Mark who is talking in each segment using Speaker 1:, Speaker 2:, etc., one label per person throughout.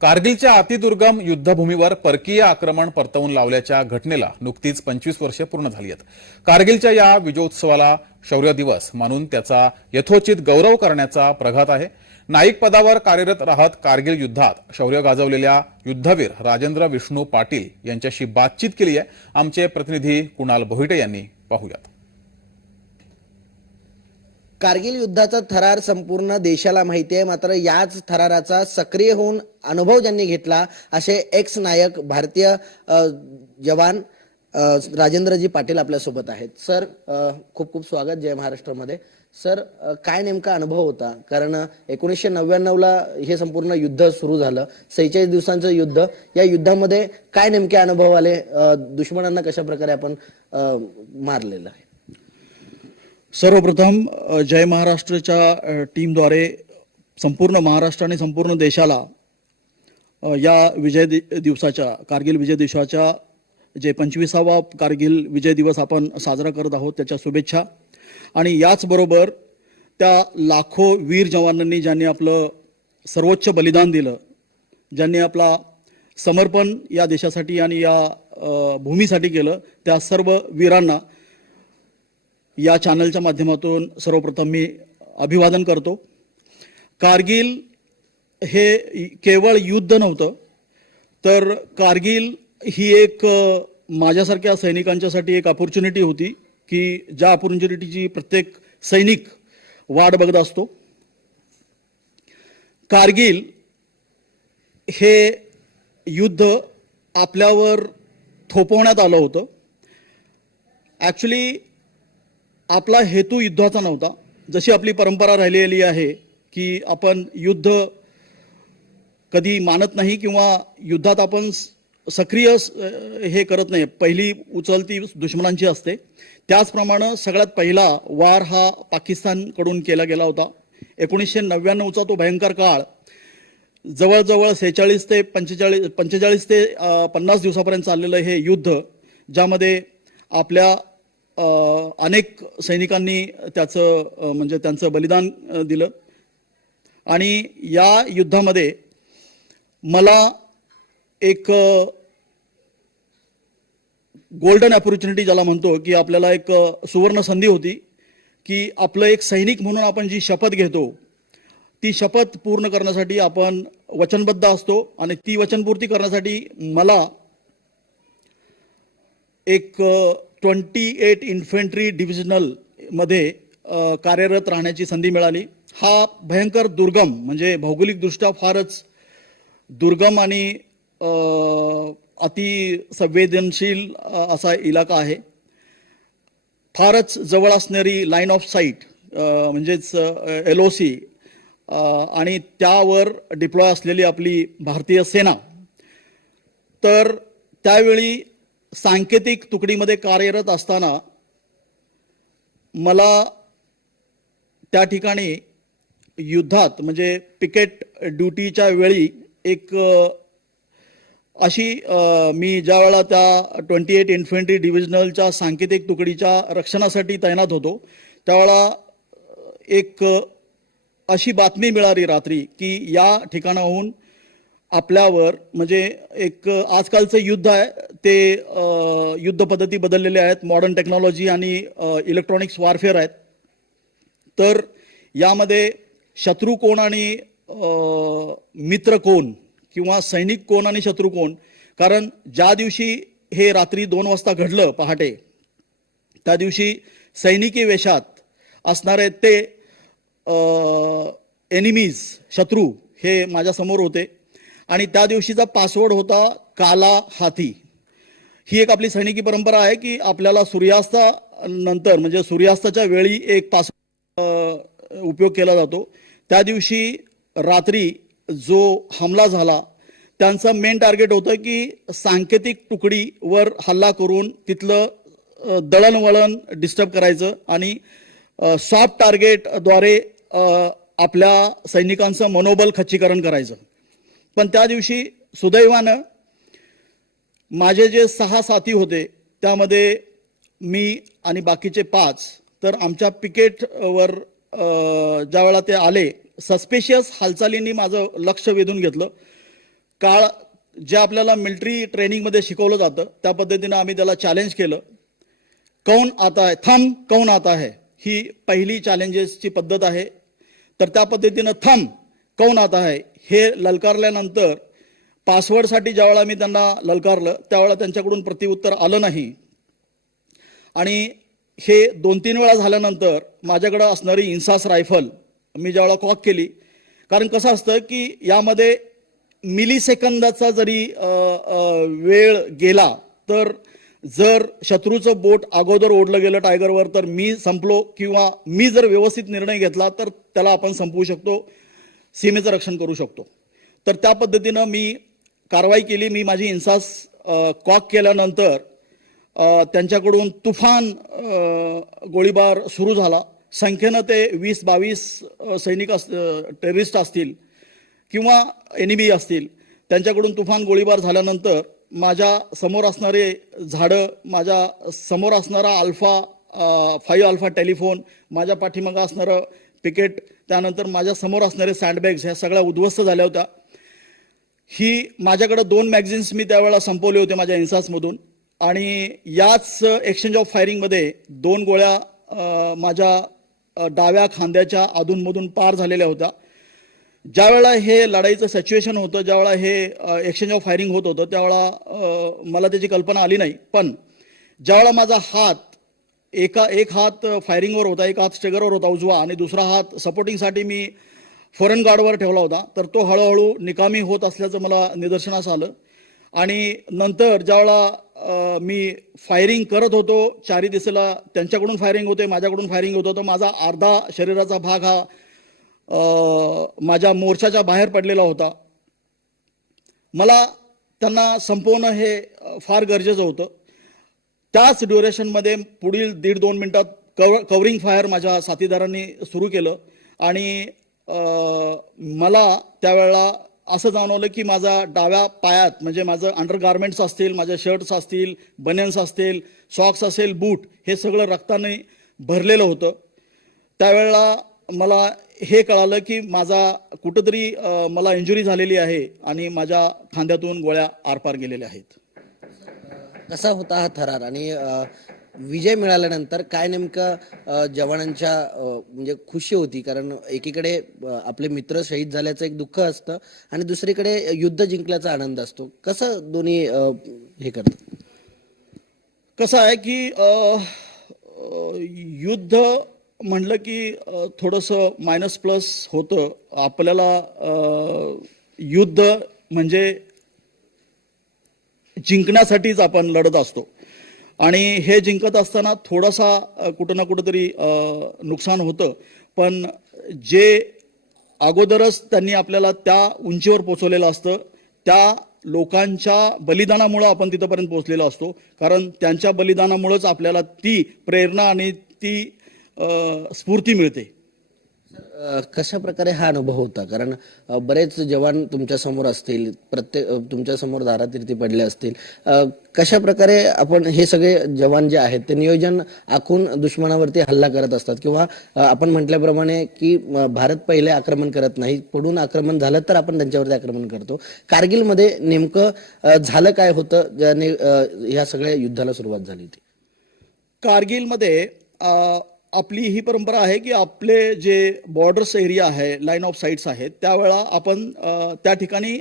Speaker 1: कारगिलच्या अतिदुर्गम युद्धभूमीवर परकीय आक्रमण परतवून लावल्याच्या घटनेला नुकतीच पंचवीस वर्षे पूर्ण झाली आहेत. कारगिलच्या या विजयोत्सवाला शौर्य दिवस मानून त्याचा यथोचित गौरव करण्याचा प्रघात आहे. नाईक पदावर कार्यरत राहत कारगिल युद्धात शौर्य गाजवलेल्या युद्धवीर राजेंद्र विष्णू पाटील यांच्याशी बातचीत केली आहे. आमचे प्रतिनिधी कुणाल भोईटे यांनी पाहूयात.
Speaker 2: कारगिल युद्धाचा थरार संपूर्ण देशाला माहिती आहे. मात्र याच थराराचा सक्रिय होऊन अनुभव ज्यांनी घेतला असे एक्स नायक भारतीय जवान राजेंद्रजी पाटील आपल्यासोबत आहेत. सर खूप खूप स्वागत जय महाराष्ट्रामध्ये. सर काय नेमका अनुभव होता? कारण एकोणीसशे नव्याण्णवला हे संपूर्ण युद्ध सुरू झालं. सेहेचाळीस दिवसांचं युद्ध. या युद्धामध्ये काय नेमके अनुभव आले? दुश्मनांना कशा प्रकारे आपण मारलेलं आहे?
Speaker 3: सर्वप्रथम जय महाराष्ट्रच्या टीमद्वारे संपूर्ण महाराष्ट्र आणि संपूर्ण देशाला या विजय दि- दिवसाच्या कारगिल विजय दिवसाच्या जे पंचवीसावा कारगिल विजय दिवस आपण साजरा करत आहोत त्याच्या शुभेच्छा. आणि याचबरोबर त्या लाखो वीर जवानांनी ज्यांनी आपलं सर्वोच्च बलिदान दिलं ज्यांनी आपला समर्पण या देशासाठी आणि या भूमीसाठी केलं त्या सर्व वीरांना या चॅनलच्या माध्यमातून सर्वप्रथम मी अभिवादन करतो. कारगिल हे केवळ युद्ध नव्हतं तर कारगिल ही एक माझ्यासारख्या सैनिकांच्यासाठी एक ऑपॉर्च्युनिटी होती की ज्या ऑपॉर्च्युनिटीची प्रत्येक सैनिक वाट बघत असतो. कारगिल हे युद्ध आपल्यावर थोपवण्यात आलं होतं. ॲक्च्युली आपला हेतू युद्धाचा नव्हता. जशी आपली परंपरा राहिलेली आहे की आपण युद्ध कधी मानत नाही किंवा युद्धात आपण स- सक्रिय हे करत नाही. पहिली उचलती दुश्मनांची असते. त्याचप्रमाणे सगळ्यात पहिला वार हा पाकिस्तानकडून केला गेला होता. एकोणीसशे नव्याण्णवचा तो भयंकर काळ. जवळजवळ सेहेचाळीस ते पंचेचाळीस पंचेचाळीस ते पन्नास दिवसापर्यंत चाललेलं हे युद्ध ज्यामध्ये आपल्या अनेक सैनिकांनी त्याचं म्हणजे त्यांचं बलिदान दिलं. आणि या युद्धामध्ये मला एक गोल्डन ऑपॉर्च्युनिटी ज्याला म्हणतो की आपल्याला एक सुवर्ण संधी होती की आपलं एक सैनिक म्हणून आपण जी शपथ घेतो ती शपथ पूर्ण करण्यासाठी आपण वचनबद्ध असतो आणि ती वचनपूर्ती करण्यासाठी मला एक ट्वेंटी एट इन्फेंट्री डिव्हिजनलमध्ये कार्यरत राहण्याची संधी मिळाली. हा भयंकर दुर्गम म्हणजे भौगोलिकदृष्ट्या फारच दुर्गम आणि अति संवेदनशील असा इलाका आहे. फारच जवळ असणारी लाईन ऑफ साईट म्हणजेच एल ओ सी आणि त्यावर डिप्लॉय असलेली आपली भारतीय सेना. तर त्यावेळी सांकेतिक तुकडीमध्ये कार्यरत असताना मला त्या ठिकाणी युद्धात म्हणजे पिकेट ड्युटीच्या वेळी एक अशी मी ज्या वेळेला त्या ट्वेंटी एट इन्फेंट्री डिव्हिजनलच्या सांकेतिक तुकडीच्या रक्षणासाठी तैनात होतो त्यावेळा एक अशी बातमी मिळाली रात्री की या ठिकाणाहून आपल्यावर म्हणजे एक आजकालचं युद्ध आहे ते युद्ध पद्धती बदललेल्या आहेत मॉडर्न टेक्नॉलॉजी आणि इलेक्ट्रॉनिक्स वारफेअर आहेत. तर यामध्ये शत्रू कोण आणि मित्र कोण किंवा सैनिक कोण आणि शत्रू कोण? कारण ज्या दिवशी हे रात्री दोन वाजता घडलं पहाटे त्या दिवशी सैनिकी वेशात असणारे ते एनिमीज शत्रू हे माझ्यासमोर होते. आणि त्या दिवशीचा पासवर्ड होता काला हाती ही एक आपली सैनिकी परंपरा आहे की आपल्याला सूर्यास्ता नंतर म्हणजे सूर्यास्ताच्या वेळी एक पास उपयोग केला जातो. त्या दिवशी रात्री जो हमला झाला त्यांचं मेन टार्गेट होतं की सांकेतिक तुकडीवर हल्ला करून तिथलं दळणवळण डिस्टर्ब करायचं आणि सॉफ्ट टार्गेटद्वारे आपल्या सैनिकांचं मनोबल खच्चीकरण करायचं. पण त्या दिवशी सुदैवानं माझे जे सहा साथी होते त्यामध्ये मी आणि बाकीचे पाच तर आमच्या पिकेटवर ज्या वेळा ते आले सस्पेशियस हालचालींनी माझं लक्ष वेधून घेतलं. काळ जे आपल्याला मिलिटरी ट्रेनिंगमध्ये शिकवलं जातं त्या पद्धतीनं आम्ही त्याला चॅलेंज केलं. कौन आता है? थम कौन आता है? ही पहिली चॅलेंजेसची पद्धत आहे. तर त्या पद्धतीनं थम कौन आता है? हे ललकारल्यानंतर पासवर्डसाठी ज्यावेळा मी त्यांना ललकारलं त्यावेळेला त्यांच्याकडून प्रतिउत्तर आलं नाही. आणि हे दोन तीन वेळा झाल्यानंतर माझ्याकडं असणारी इन्सास रायफल मी ज्यावेळा कॉक केली कारण कसं असतं की यामध्ये मिली सेकंदाचा जरी वेळ गेला तर जर शत्रूचं बोट अगोदर ओढलं गेलं टायगरवर तर मी संपलो किंवा मी जर व्यवस्थित निर्णय घेतला तर त्याला आपण संपवू शकतो सीमेचं रक्षण करू शकतो. तर त्या पद्धतीनं मी कारवाई केली. मी माझी इन्सास कॉक केल्यानंतर त्यांच्याकडून तुफान गोळीबार सुरू झाला. संख्येनं ते वीस बावीस सैनिक अस टेररिस्ट असतील किंवा एनिमी असतील त्यांच्याकडून तुफान गोळीबार झाल्यानंतर माझ्यासमोर असणारे झाडं माझ्यासमोर असणारा अल्फा फाईव्ह अल्फा टेलिफोन माझ्या पाठीमागं असणारं पिकेट त्यानंतर माझ्यासमोर असणारे सँडबॅग्स ह्या सगळ्या उद्ध्वस्त झाल्या होत्या. ही माझ्याकडे दोन मॅगझिन्स मी त्यावेळेला संपवले होते माझ्या इन्सासमधून आणि याच एक्सचेंज ऑफ फायरिंगमध्ये दोन गोळ्या uh, माझ्या uh, डाव्या खांद्याच्या अधूनमधून पार झालेल्या होत्या. ज्यावेळेला हे लढाईचं सिच्युएशन होतं ज्यावेळेला हे एक्सचेंज ऑफ फायरिंग होत होतं त्यावेळा uh, मला त्याची कल्पना आली नाही. पण ज्यावेळेला माझा हात एका एक हात फायरिंगवर होता एक हात स्टेगरवर होता उजवा आणि दुसरा हात सपोर्टिंगसाठी मी फॉरेन गार्डवर ठेवला होता. तर तो हळूहळू निकामी होत असल्याचं मला निदर्शनास आलं. आणि नंतर ज्यावेळा मी फायरिंग करत होतो चारी दिशेला त्यांच्याकडून फायरिंग होते माझ्याकडून फायरिंग होत होतं माझा अर्धा शरीराचा भाग हा माझ्या मोर्चाच्या बाहेर पडलेला होता. मला त्यांना संपवणं हे फार गरजेचं होतं. त्याच ड्युरेशनमध्ये पुढील दीड दोन मिनिटात कव कवरिंग फायर माझ्या साथीदारांनी सुरू केलं. आणि मला त्यावेळेला असं जाणवलं की माझा डाव्या पायात म्हणजे माझं अंडर गार्मेंट्स असतील माझ्या शर्ट्स असतील बनियन्स असतील सॉक्स असेल बूट हे सगळं रक्ताने भरलेलं होतं. त्यावेळेला मला हे कळालं की माझा कुठंतरी मला इंजुरी झालेली आहे आणि माझ्या खांद्यातून गोळ्या आरपार गेलेल्या आहेत.
Speaker 2: कसा होता हा थरार? आणि विजय मिळाल्यानंतर काय नेमकं जवानांच्या म्हणजे खुशी होती? कारण एकीकडे आपले मित्र शहीद झाल्याचं एक दुःख असतं आणि दुसरीकडे युद्ध जिंकल्याचा आनंद असतो. कसं दोन्ही हे करत
Speaker 3: कसं आहे की अ, युद्ध म्हणलं की थोडस थोडंसं मायनस प्लस होतं. आपल्याला युद्ध म्हणजे जिंकण्यासाठीच आपण लढत असतो. आणि हे जिंकत असताना थोडासा कुठं ना कुठंतरी नुकसान होतं. पण जे अगोदरच त्यांनी आपल्याला त्या उंचीवर पोचवलेलं असतं त्या लोकांच्या बलिदानामुळं आपण तिथंपर्यंत पोचलेलो असतो. कारण त्यांच्या बलिदानामुळंच आपल्याला ती प्रेरणा आणि ती स्फूर्ती मिळते.
Speaker 2: कशा प्रकारे हा अनुभव होता? कारण बरेच जवान तुमच्यासमोर असतील प्रत्येक तुमच्यासमोर दारातीर्थी पडले असतील. कशा प्रकारे आपण हे सगळे जवान जे आहेत ते नियोजन आखून दुश्मनावरती हल्ला करत असतात? किंवा आपण म्हटल्याप्रमाणे की भारत पहिले आक्रमण करत नाही पुढून आक्रमण झालं तर आपण त्यांच्यावरती आक्रमण करतो. कारगिलमध्ये नेमकं झालं काय होतं ज्याने ह्या सगळ्या युद्धाला सुरुवात झाली होती?
Speaker 3: कारगिलमध्ये आपली ही परंपरा आहे की आपले जे बॉर्डर्स एरिया आहे लाईन ऑफ साईट्स आहेत त्यावेळा आपण त्या ठिकाणी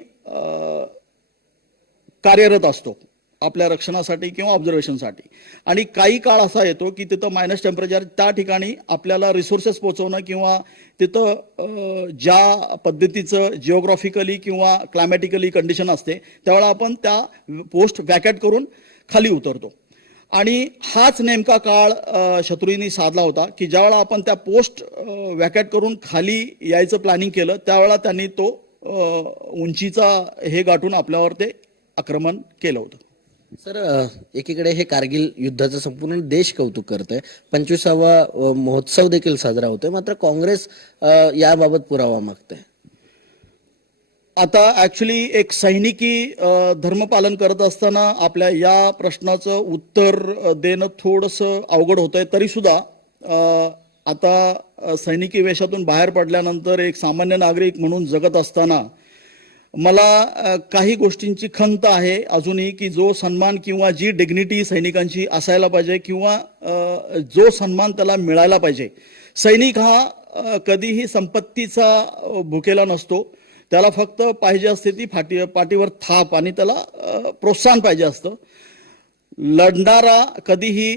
Speaker 3: कार्यरत असतो आपल्या रक्षणासाठी किंवा ऑब्झर्वेशनसाठी आणि काही काळ असा येतो की तिथं मायनस टेम्परेचर त्या ठिकाणी आपल्याला रिसोर्सेस पोचवणं किंवा तिथं ज्या पद्धतीचं जिओग्राफिकली किंवा क्लायमॅटिकली कंडिशन असते त्यावेळा आपण त्या पोस्ट वॅकेट करून खाली उतरतो. आणि हाच नेमका काळ अ, शत्रूंनी साधला होता की ज्यावेळा आपण त्या पोस्ट वॅकेट करून खाली यायचं प्लॅनिंग केलं त्यावेळा त्यांनी तो उंचीचा हे गाठून आपल्यावर ते आक्रमण केलं होतं.
Speaker 2: सर एकीकडे हे कारगिल युद्धाचं संपूर्ण देश कौतुक करतोय. पंचवीसावा महोत्सव देखील साजरा होतोय. मात्र काँग्रेस याबाबत पुरावा मागतंय.
Speaker 3: आता ऍक्च्युली एक सैनिकी धर्मपालन करत असताना आपल्या या प्रश्नाचं उत्तर देणं थोडंसं अवघड होत आहे तरीसुद्धा आता सैनिकी वेशातून बाहेर पडल्यानंतर एक सामान्य नागरिक म्हणून जगत असताना मला काही गोष्टींची खंत आहे अजूनही की जो सन्मान किंवा जी डिग्निटी सैनिकांची असायला पाहिजे किंवा जो सन्मान त्याला मिळायला पाहिजे. सैनिक हा कधीही संपत्तीचा भुकेला नसतो. त्याला फक्त पाहिजे असते ती फाटी पाठीवर थाप आणि त्याला प्रोत्साहन पाहिजे असतं. लढणारा कधीही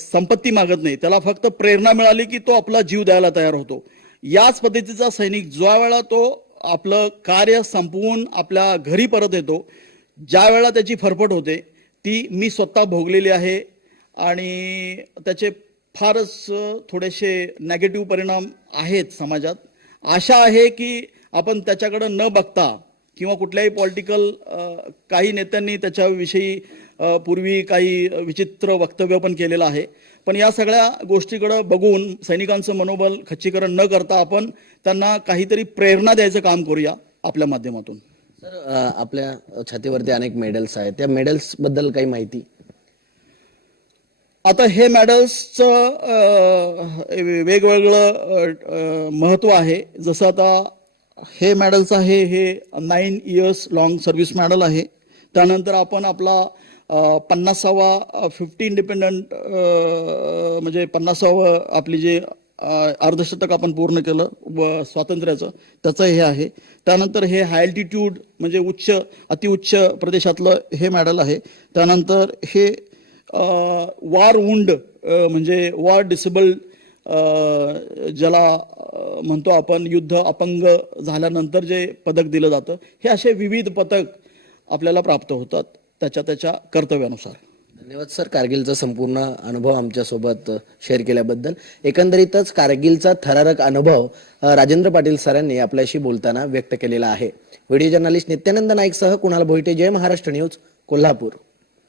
Speaker 3: संपत्ती मागत नाही. त्याला फक्त प्रेरणा मिळाली की तो आपला जीव द्यायला तयार होतो. याच पद्धतीचा सैनिक ज्या वेळा तो आपलं कार्य संपवून आपल्या घरी परत येतो ज्या वेळा त्याची फरफट होते ती मी स्वतः भोगलेली आहे आणि त्याचे फारच थोडेसे नेगेटिव्ह परिणाम आहेत समाजात. आशा आहे की आपण त्याच्याकडं न बघता किंवा कुठल्याही पॉलिटिकल काही नेत्यांनी त्याच्याविषयी पूर्वी काही विचित्र वक्तव्य पण केलेलं आहे. पण या सगळ्या गोष्टीकडं बघून सैनिकांचं मनोबल खच्चीकरण न करता आपण त्यांना काहीतरी प्रेरणा द्यायचं काम करूया आपल्या माध्यमातून.
Speaker 2: सर आपल्या छातीवरती अनेक मेडल्स आहेत. त्या मेडल्सबद्दल काही माहिती?
Speaker 3: आता हे मॅडल्सचं वेगवेगळं महत्त्व आहे. जसं आता हे मॅडल्स आहे हे nine years long service medal आहे. त्यानंतर आपण आपला पन्नासावा फिफ्टी इंडिपेंडंट म्हणजे पन्नासावं आपली जे अर्धशतक आपण पूर्ण केलं व स्वातंत्र्याचं त्याचं हे आहे. त्यानंतर हे हाय अल्टिट्यूड म्हणजे उच्च अतिउच्च प्रदेशातलं हे मॅडल आहे. त्यानंतर हे वार उंड म्हणजे वार डिसेबल ज्याला म्हणतो आपण युद्ध अपंग झाल्यानंतर जे पदक दिलं जातं हे असे विविध पदक आपल्याला प्राप्त होतात त्याच्या त्याच्या कर्तव्यानुसार.
Speaker 2: धन्यवाद सर. कारगिलचा संपूर्ण अनुभव आमच्यासोबत शेअर केल्याबद्दल. एकंदरीतच कारगिलचा थरारक अनुभव राजेंद्र पाटील सरांनी आपल्याशी बोलताना व्यक्त केलेला आहे. व्हिडिओ जर्नलिस्ट नित्यानंद नाईकसह कुणाल भोईटे जय महाराष्ट्र न्यूज कोल्हापूर.